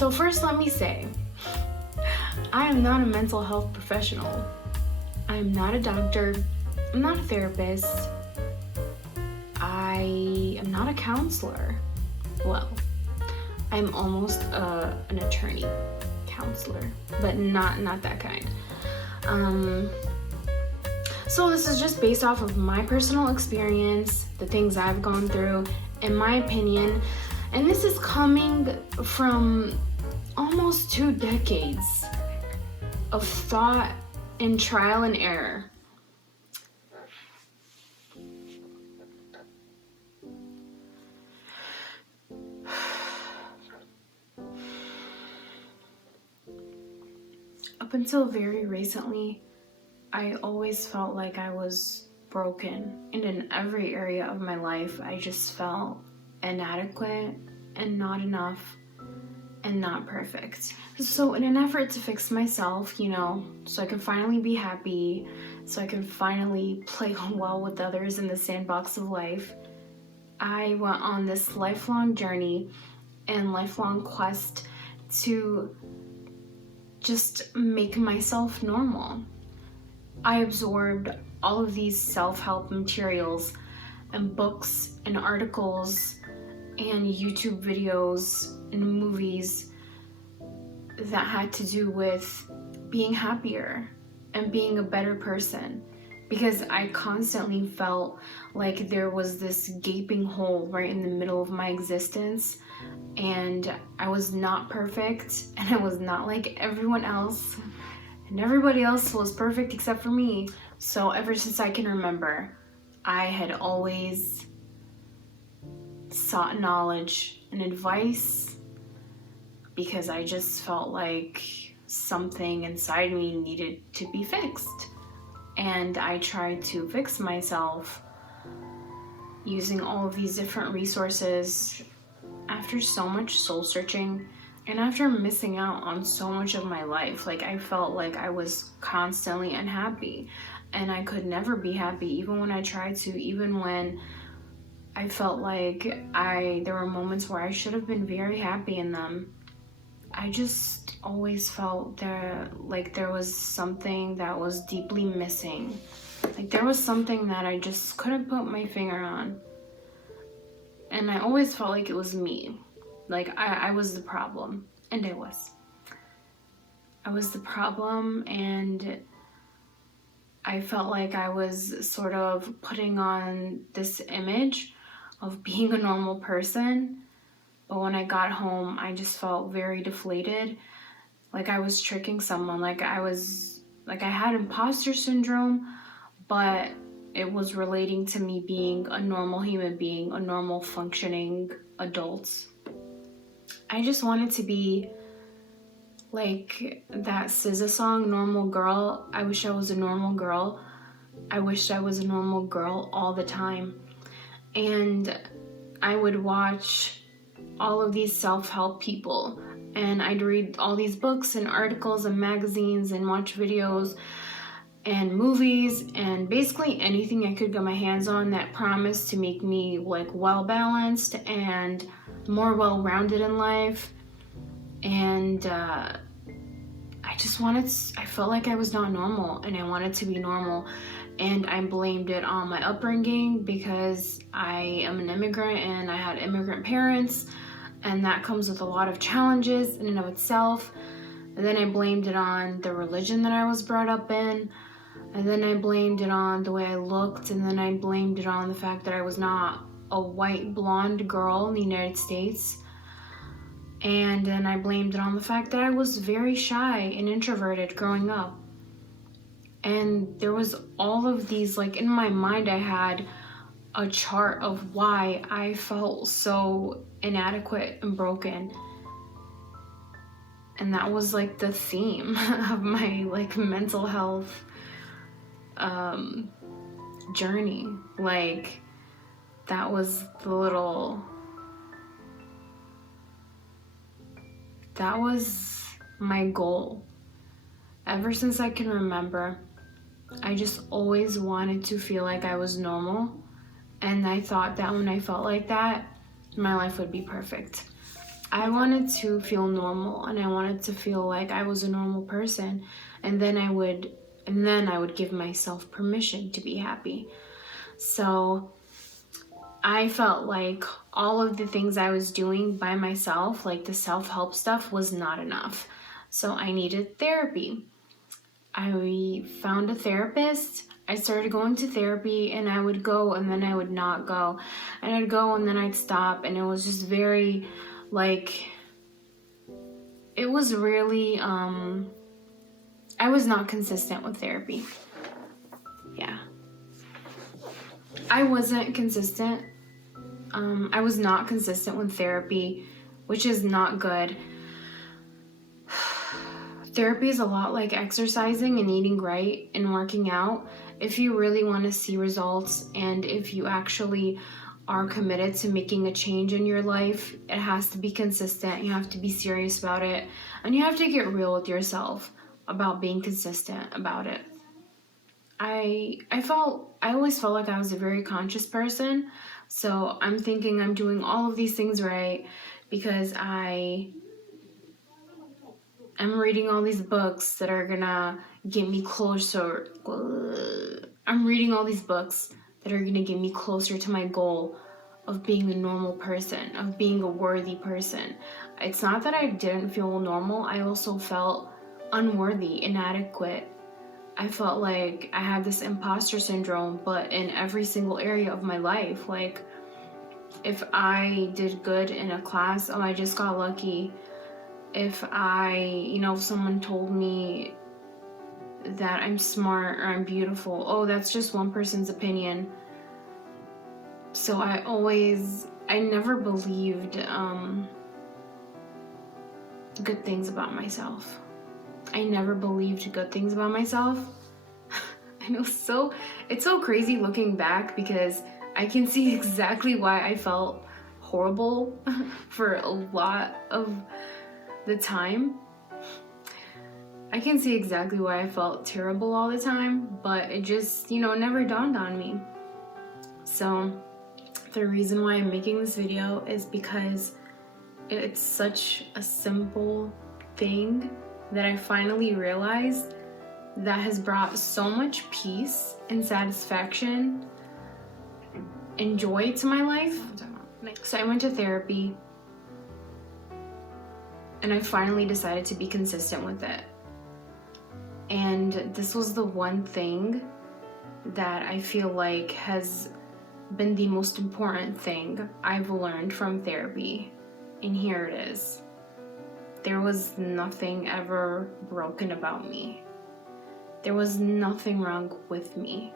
So first, let me say, I am not a mental health professional. I am not a doctor. I'm not a therapist. I am not a counselor. Well, I'm almost an attorney counselor, but not that kind. So this is just based off of my personal experience, the things I've gone through, in my opinion, and this is coming from almost 2 decades of thought and trial and error. Up until very recently, I always felt like I was broken, and in every area of my life, I just felt inadequate and not enough and not perfect. So in an effort to fix myself, so I can finally be happy, so I can finally play well with others in the sandbox of life, I went on this lifelong journey and lifelong quest to just make myself normal. I absorbed all of these self-help materials and books and articles and YouTube videos and movies that had to do with being happier and being a better person, because I constantly felt like there was this gaping hole right in the middle of my existence, and I was not perfect, and I was not like everyone else, and everybody else was perfect except for me. So ever since I can remember, I had always sought knowledge and advice because I just felt like something inside me needed to be fixed. And I tried to fix myself using all of these different resources after so much soul searching and after missing out on so much of my life. Like, I felt like I was constantly unhappy and I could never be happy, even when I tried to, even when I felt like there were moments where I should have been very happy in them. I just always felt there was something that was deeply missing. Like, there was something that I just couldn't put my finger on. And I always felt like it was me. Like, I was the problem. And I was. I was the problem, and I felt like I was sort of putting on this image of being a normal person. But when I got home, I just felt very deflated. Like I was tricking someone. Like I had imposter syndrome, but it was relating to me being a normal human being, a normal functioning adult. I just wanted to be like that SZA song, Normal Girl. I wish I was a normal girl. I wished I was a normal girl all the time. And I would watch all of these self-help people, and I'd read all these books and articles and magazines and watch videos and movies and basically anything I could get my hands on that promised to make me like well-balanced and more well-rounded in life. And I felt like I was not normal, and I wanted to be normal. And I blamed it on my upbringing because I am an immigrant and I had immigrant parents, and that comes with a lot of challenges in and of itself. And then I blamed it on the religion that I was brought up in, and then I blamed it on the way I looked, and then I blamed it on the fact that I was not a white blonde girl in the United States. And then I blamed it on the fact that I was very shy and introverted growing up. And there was all of these, like, in my mind I had a chart of why I felt so inadequate and broken. And that was like the theme of my like mental health journey. Like, that was my goal. Ever since I can remember, I just always wanted to feel like I was normal, and I thought that when I felt like that, my life would be perfect. I wanted to feel normal, and I wanted to feel like I was a normal person, and then I would give myself permission to be happy. So I felt like all of the things I was doing by myself, like the self-help stuff, was not enough. So I needed therapy. I found a therapist. I started going to therapy, and I would go and then I would not go. And I'd go and then I'd stop, and it was just very like, it was really, I was not consistent with therapy. Yeah. I wasn't consistent. I was not consistent with therapy, which is not good. Therapy is a lot like exercising and eating right and working out. If you really want to see results, and if you actually are committed to making a change in your life, it has to be consistent. You have to be serious about it, and you have to get real with yourself about being consistent about it. I always felt like I was a very conscious person, so I'm thinking I'm doing all of these things right because I'm reading all these books that are gonna get me closer. I'm reading all these books that are gonna get me closer to my goal of being a normal person, of being a worthy person. It's not that I didn't feel normal, I also felt unworthy, inadequate. I felt like I had this imposter syndrome, but in every single area of my life. Like, if I did good in a class, oh, I just got lucky. If someone told me that I'm smart or I'm beautiful, oh, that's just one person's opinion. So I never believed good things about myself. I never believed good things about myself. And it's so crazy looking back, because I can see exactly why I felt horrible for a lot of the time. I can see exactly why I felt terrible all the time, but it just, never dawned on me. So the reason why I'm making this video is because it's such a simple thing that I finally realized that has brought so much peace and satisfaction and joy to my life. So I went to therapy, and I finally decided to be consistent with it. And this was the one thing that I feel like has been the most important thing I've learned from therapy. And here it is. There was nothing ever broken about me. There was nothing wrong with me.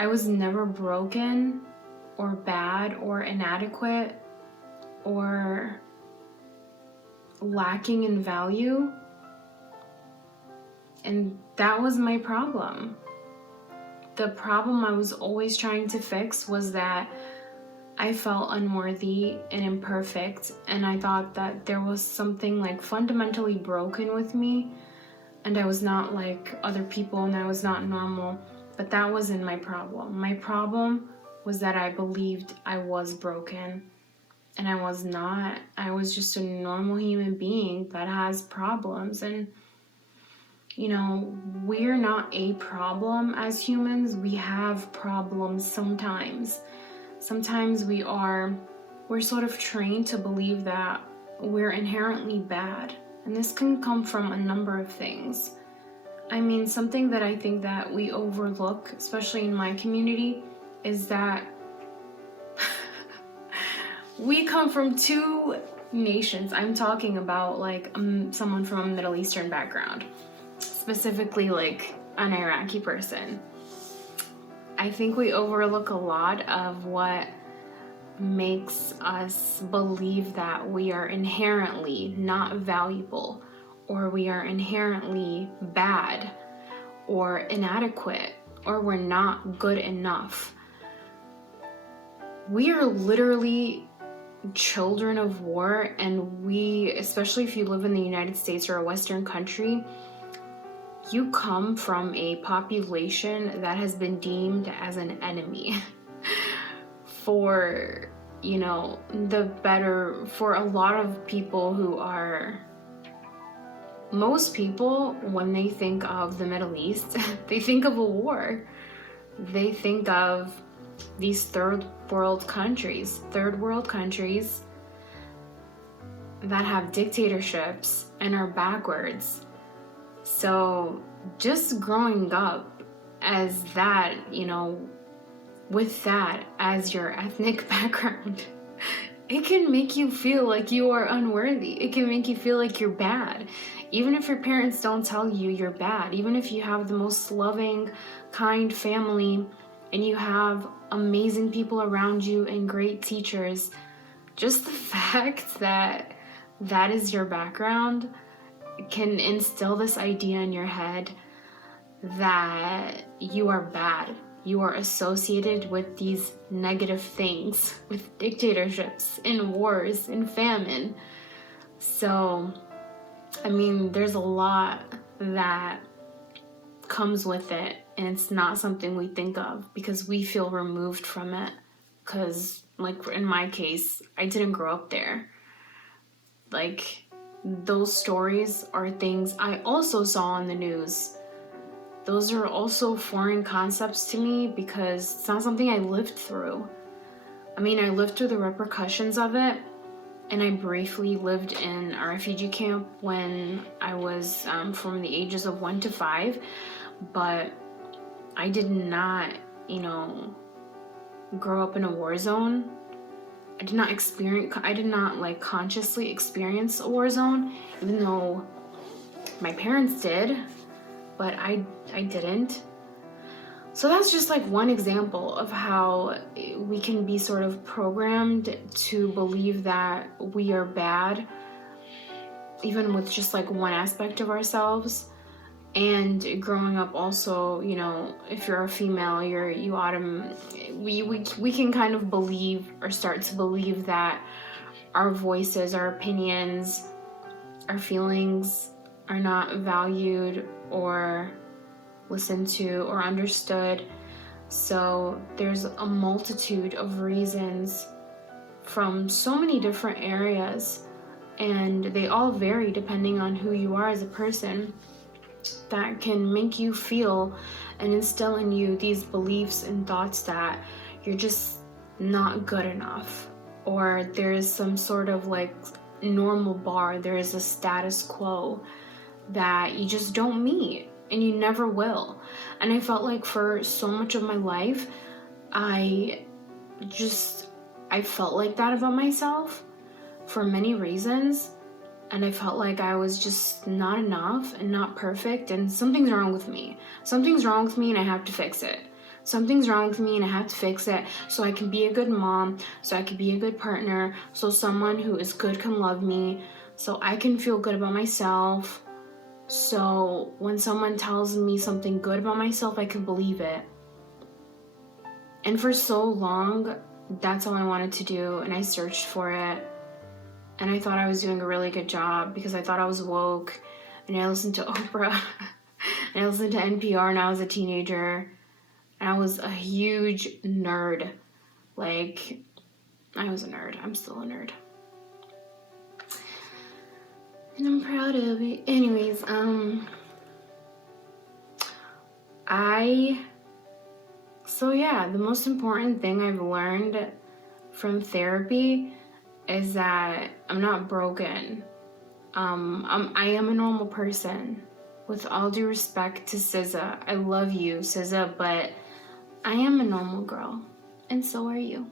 I was never broken or bad or inadequate or lacking in value. And that was my problem. The problem I was always trying to fix was that I felt unworthy and imperfect, and I thought that there was something like fundamentally broken with me, and I was not like other people, and I was not normal. But that wasn't my problem. My problem was that I believed I was broken, and I was not. I was just a normal human being that has problems. And we're not a problem as humans. We have problems sometimes. Sometimes we're sort of trained to believe that we're inherently bad. And this can come from a number of things. I mean, something that I think that we overlook, especially in my community, is that we come from two nations. I'm talking about like someone from a Middle Eastern background, specifically like an Iraqi person. I think we overlook a lot of what makes us believe that we are inherently not valuable, or we are inherently bad or inadequate, or we're not good enough. We are literally children of war, and we, especially if you live in the United States or a Western country, you come from a population that has been deemed as an enemy for you know, the better for a lot of people who are, most people, when they think of the Middle East, they think of a war. They think of these third world countries that have dictatorships and are backwards. So just growing up as that, you know, with that as your ethnic background, it can make you feel like you are unworthy. It can make you feel like you're bad. Even if your parents don't tell you you're bad, even if you have the most loving, kind family and you have amazing people around you and great teachers, just the fact that that is your background can instill this idea in your head that you are bad. You are associated with these negative things, with dictatorships and wars and famine. So, I mean, there's a lot that comes with it, and it's not something we think of because we feel removed from it. Because, like in my case, I didn't grow up there. Like, those stories are things I also saw on the news. Those are also foreign concepts to me because it's not something I lived through. I mean, I lived through the repercussions of it, and I briefly lived in a refugee camp when I was from the ages of 1 to 5, but I did not, you know, grow up in a war zone. I did not like consciously experience a war zone, even though my parents did, but I didn't. So that's just like one example of how we can be sort of programmed to believe that we are bad, even with just like one aspect of ourselves. And growing up also, you know, if you're a female, we can kind of believe or start to believe that our voices, our opinions, our feelings are not valued or listened to or understood. So there's a multitude of reasons from so many different areas, and they all vary depending on who you are as a person, that can make you feel and instill in you these beliefs and thoughts that you're just not good enough, or there's some sort of like normal bar, there is a status quo that you just don't meet and you never will. And I felt like for so much of my life, I felt like that about myself for many reasons. And I felt like I was just not enough and not perfect, and something's wrong with me. Something's wrong with me and I have to fix it. Something's wrong with me and I have to fix it so I can be a good mom, so I can be a good partner, so someone who is good can love me, so I can feel good about myself. So when someone tells me something good about myself, I can believe it. And for so long, that's all I wanted to do, and I searched for it. And I thought I was doing a really good job because I thought I was woke, and I listened to Oprah, and I listened to NPR when I was a teenager, and I was a huge nerd. Like, I was a nerd. I'm still a nerd. And I'm proud of it. Anyways, so yeah, the most important thing I've learned from therapy is that I'm not broken. I am a normal person. With all due respect to SZA, I love you, SZA, but I am a normal girl, and so are you.